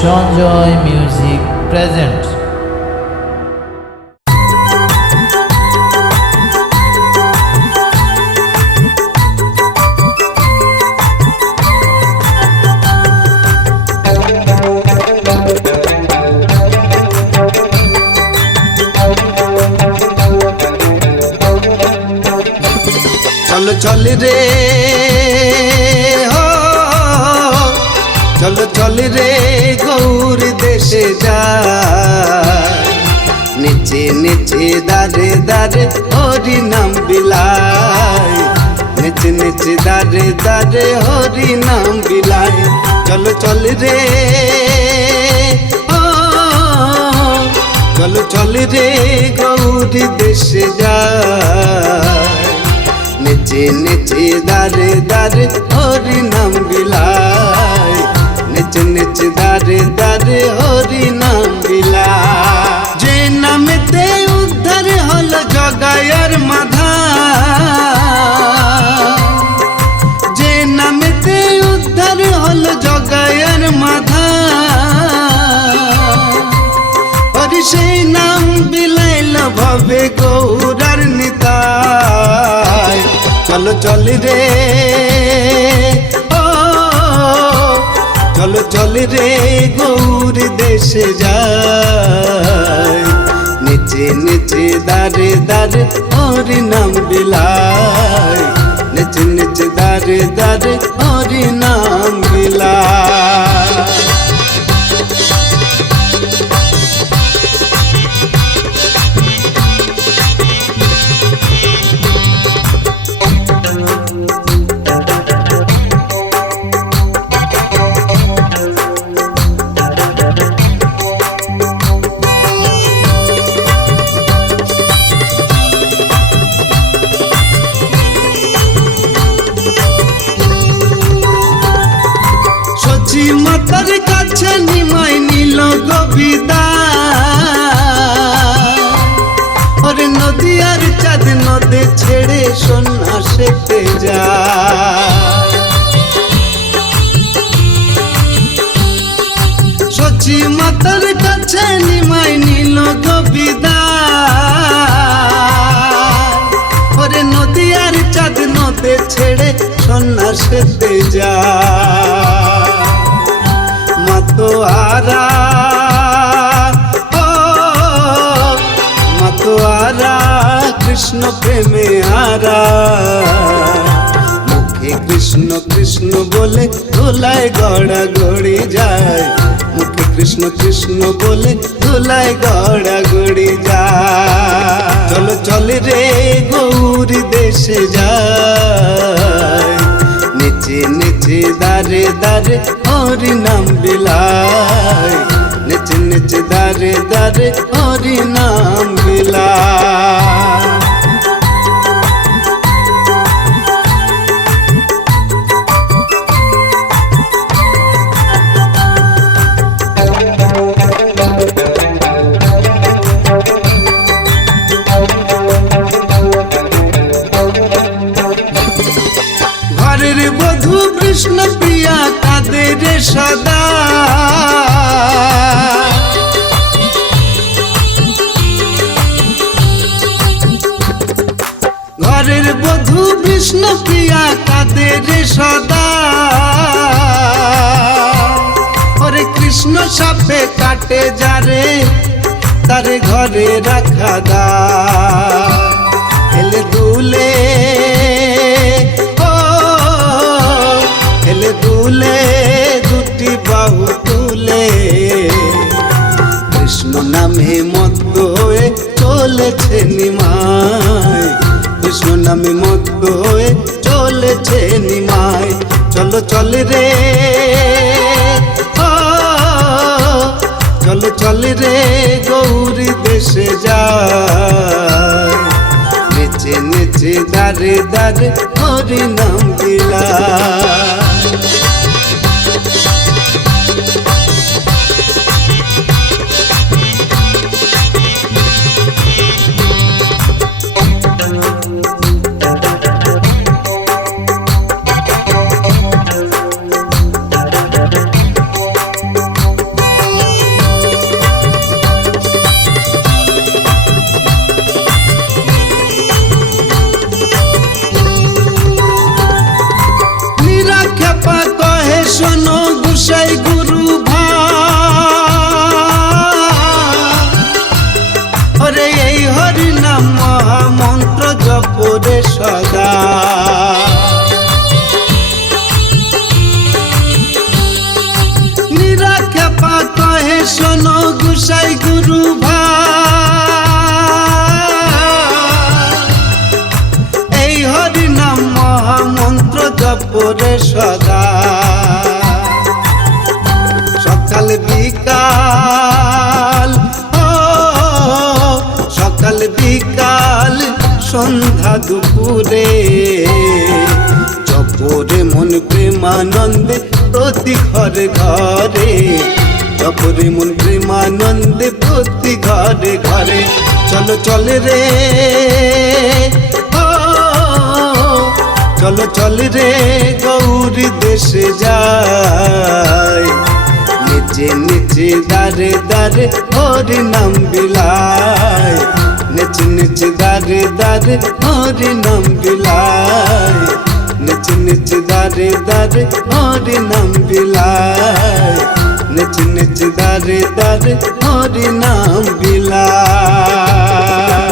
Sanjay music present চল চল রে। চল চল রে গৌর দেশে যা। নিচে নিচে, দারে দারে হরি নাম বিলায়। নিচে নিচে, দারে দারে হরি নাম বিলায়। চল চল রে চল চল রে গৌরী দেশে যায় নেচে নেচে, দারে দারে হরি নাম বিলায়। দারে হরি নাম বিলায় যে নামেতে উদ্ধার হলো জগায়ের মাধা। যে নামেতে উদ্ধার হলো জগায়ের মাধা। হরি সেই নাম বিলাইল ভবে গৌরার নিতাই। চলো, চল রে। চলো, চল রে গৌর দেশে যায় নিচে নিচে, দারে দারে হরি নাম বিলায়। নিচে নিচে, দারে দারে হরি নাম কাছে নিমাই নিল গবিদা ওরে নদী আর চাঁদ নদে ছেড়ে সন্ন্যাসেতে যা। সচি মাতার কাছে নিমাই নিল গবিদা ওরে নদী আর চাঁদ নদে ছেড়ে সন্ন্যাসেতে যা। মাতোয়ারা। মাতোয়ারা, কৃষ্ণ প্রেমে আরা। মুখে কৃষ্ণ কৃষ্ণ বলে ধুলায় গড়া গড়ি যায়। মুখে কৃষ্ণ কৃষ্ণ বলে ধুলায় গড়া গড়ি যায়। চলো, চল রে গৌরী দেশে যায়। নিচে নিচে দারে দারে হরি নাম বিলায়। নেচে নেচে দারে দারে হরি নাম বিলায়। সদা। ঘরের বধূ কৃষ্ণ প্রিয়া কাদের সদা। ওরে কৃষ্ণ সাপে কাটে যারে, তারে ঘরে রাখা দা। হেলে দুলে চলো, চল রে। চলো, চল রে, গৌরী দেশে যায়। নেচে নেচে, দারে দারে, হরি নাম দিলা বাপা কহে শোনো গুসাই গুরু ভারে এই হরি নাম মহামন্ত্র জপরে সদা নিরাক্ষেপা কহে শোনো গুসাই গুরু ভা পরে সদ সন্ধ্যা দুপুরে। জপরে মন প্রেমানন্দে প্রতি ঘরে ঘরে। জপরে মন প্রেমানন্দে প্রতি ঘরে ঘরে। চলো, চলে রে। চলো, চল রে, গৌরী দেশে যায়। নেচে নেচে দারে দারে হরি নাম বিলায় নেচে নেচে দারে দারে হরি নাম বিলায় নেচে নেচে দারে দারে হরি নাম বিলায় নেচে নেচে দারে দারে হরি নাম বিলায়